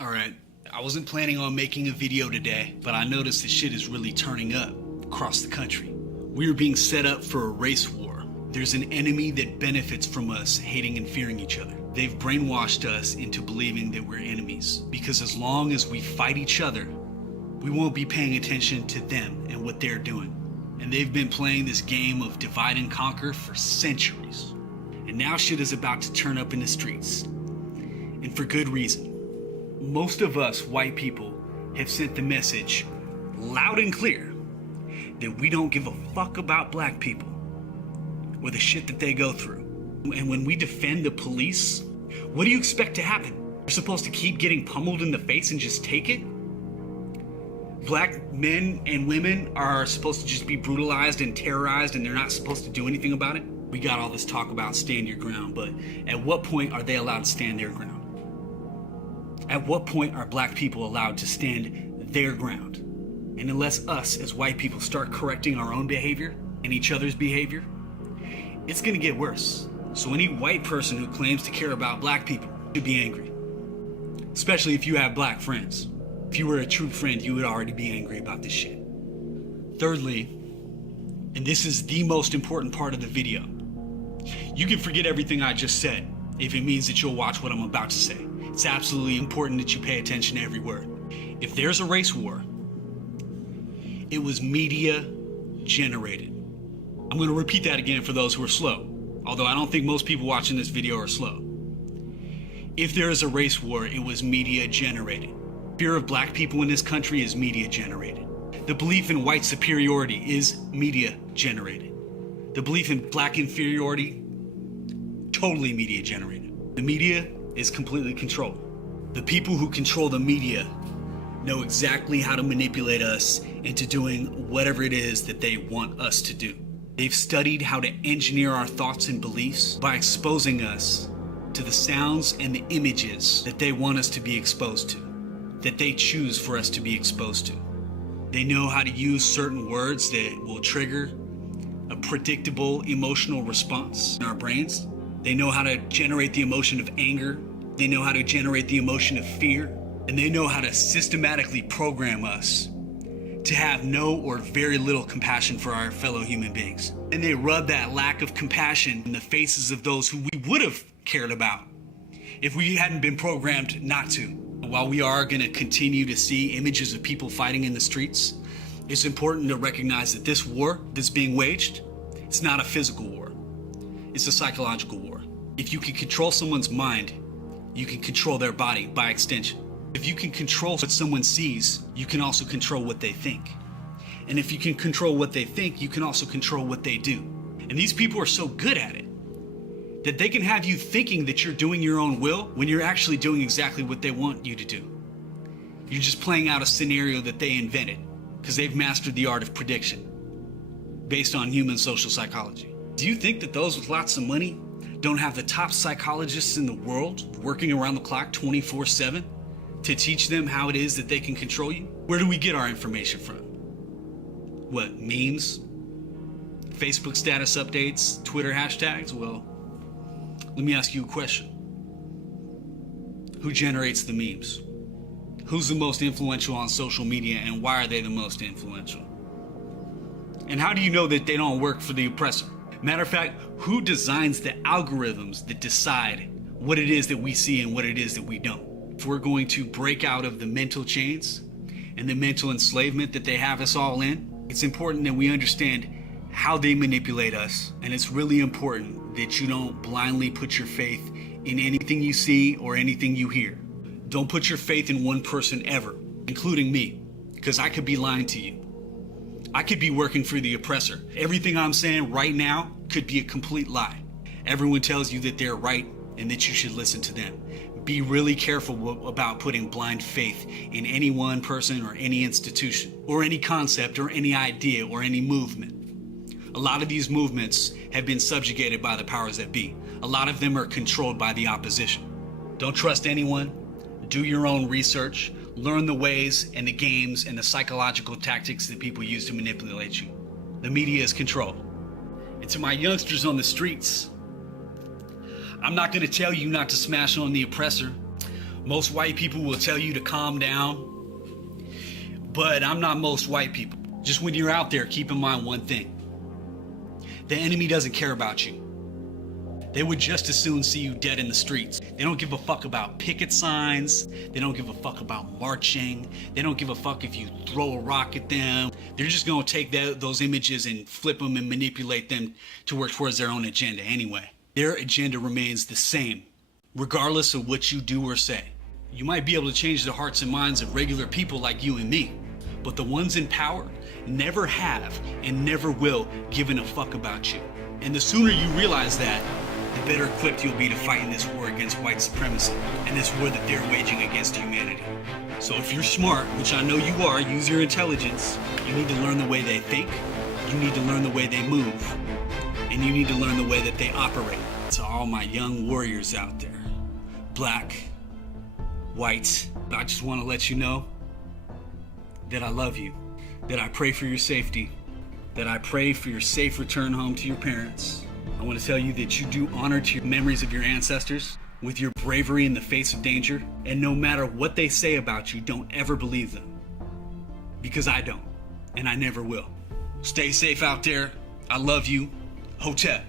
Alright, I wasn't planning on making a video today, but I noticed the shit is really turning up across the country. We are being set up for a race war. There's an enemy that benefits from us hating and fearing each other. They've brainwashed us into believing that we're enemies, because as long as we fight each other, we won't be paying attention to them and what they're doing. And they've been playing this game of divide and conquer for centuries. And now shit is about to turn up in the streets. And for good reason. Most of us white people have sent the message loud and clear that we don't give a fuck about black people or the shit that they go through. And when we defend the police, what do you expect to happen? You're supposed to keep getting pummeled in the face and just take it? Black men and women are supposed to just be brutalized and terrorized and they're not supposed to do anything about it? We got all this talk about stand your ground, but at what point are they allowed to stand their ground? At what point are black people allowed to stand their ground? And unless us as white people start correcting our own behavior and each other's behavior, it's gonna get worse. So any white person who claims to care about black people should be angry. Especially if you have black friends. If you were a true friend, you would already be angry about this shit. Thirdly, and this is the most important part of the video, you can forget everything I just said if it means that you'll watch what I'm about to say. It's absolutely important that you pay attention to every word. If there's a race war, it was media generated. I'm going to repeat that again for those who are slow, although I don't think most people watching this video are slow. If there is a race war, it was media generated. Fear of black people in this country is media generated. The belief in white superiority is media generated. The belief in black inferiority, totally media generated. The media is completely controlled. The people who control the media know exactly how to manipulate us into doing whatever it is that they want us to do. They've studied how to engineer our thoughts and beliefs by exposing us to the sounds and the images that they want us to be exposed to, that they choose for us to be exposed to. They know how to use certain words that will trigger a predictable emotional response in our brains. They know how to generate the emotion of anger. They know how to generate the emotion of fear. And they know how to systematically program us to have no or very little compassion for our fellow human beings. And they rub that lack of compassion in the faces of those who we would have cared about if we hadn't been programmed not to. While we are going to continue to see images of people fighting in the streets, it's important to recognize that this war that's being waged, it's not a physical war. It's a psychological war. If you can control someone's mind, you can control their body by extension. If you can control what someone sees, you can also control what they think. And if you can control what they think, you can also control what they do. And these people are so good at it that they can have you thinking that you're doing your own will when you're actually doing exactly what they want you to do. You're just playing out a scenario that they invented because they've mastered the art of prediction based on human social psychology. Do you think that those with lots of money don't have the top psychologists in the world working around the clock 24/7 to teach them how it is that they can control you? Where do we get our information from? What, memes? Facebook status updates? Twitter hashtags? Well, let me ask you a question. Who generates the memes? Who's the most influential on social media and why are they the most influential? And how do you know that they don't work for the oppressor? Matter of fact, who designs the algorithms that decide what it is that we see and what it is that we don't? If we're going to break out of the mental chains and the mental enslavement that they have us all in, it's important that we understand how they manipulate us. And it's really important that you don't blindly put your faith in anything you see or anything you hear. Don't put your faith in one person ever, including me, because I could be lying to you. I could be working for the oppressor. Everything I'm saying right now could be a complete lie. Everyone tells you that they're right and that you should listen to them. Be really careful about putting blind faith in any one person or any institution or any concept or any idea or any movement. A lot of these movements have been subjugated by the powers that be. A lot of them are controlled by the opposition. Don't trust anyone. Do your own research. Learn the ways and the games and the psychological tactics that people use to manipulate you. The media is control. And to my youngsters on the streets, I'm not going to tell you not to smash on the oppressor, Most white people will tell you to calm down, but I'm not most white people. Just when you're out there, keep in mind one thing. The enemy doesn't care about you. They would just as soon see you dead in the streets. They don't give a fuck about picket signs. They don't give a fuck about marching. They don't give a fuck if you throw a rock at them. They're just gonna take those images and flip them and manipulate them to work towards their own agenda anyway. Their agenda remains the same, regardless of what you do or say. You might be able to change the hearts and minds of regular people like you and me, but the ones in power never have and never will give a fuck about you. And the sooner you realize that, the better equipped you'll be to fight in this war against white supremacy and this war that they're waging against humanity. So if you're smart, which I know you are, use your intelligence. You need to learn the way they think, you need to learn the way they move, and you need to learn the way that they operate. To all my young warriors out there, black, white, I just want to let you know that I love you, that I pray for your safety, that I pray for your safe return home to your parents. I want to tell you that you do honor to your memories of your ancestors with your bravery in the face of danger, and no matter what they say about you, don't ever believe them. Because I don't, and I never will. Stay safe out there. I love you. Hotep.